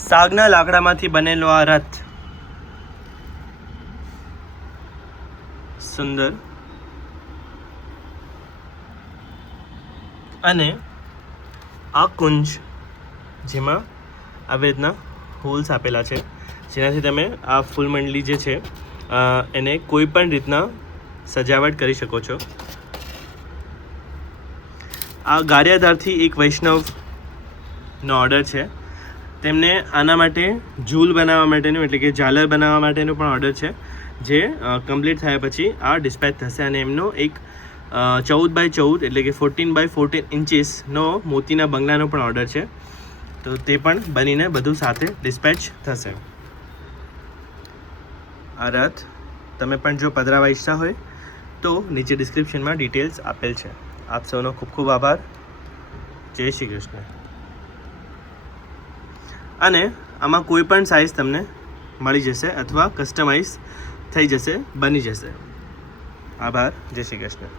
સાગના લાકડામાંથી બનેલો આ રથ સુંદર અને આ કુંજ જેમાં આવી રીતના હોલ્સ આપેલા છે જેનાથી તમે આ ફૂલ મંડલી જે છે એને કોઈ પણ રીતના સજાવટ કરી શકો છો. આ ગારિયાધારથી એક વૈષ્ણવનો ઓર્ડર છે. તેમને આના માટે ઝૂલ બનાવવા માટેનું એટલે કે ઝાલર બનાવવા માટેનું પણ ઓર્ડર છે જે કમ્પ્લીટ થયા પછી આ ડિસ્પેચ થશે. અને એમનો એક 14x14 એટલે કે 14x14 ઇંચીસનો મોતીના બંગલાનો પણ ઓર્ડર છે. તો તે પણ બનીને બધું સાથે ડિસ્પેચ થશે. આ રથ તમે પણ જો પધરાવવા ઈચ્છતા હોય તો નીચે ડિસ્ક્રિપ્શનમાં ડિટેલ્સ આપેલ છે. આપ સૌનો ખૂબ ખૂબ આભાર. જય શ્રી કૃષ્ણ. અને આમાં કોઈ પણ સાઇઝ તમને મળી જશે અથવા કસ્ટમાઇઝ થઈ જશે, બની જશે. આભાર. જય શ્રી કૃષ્ણ.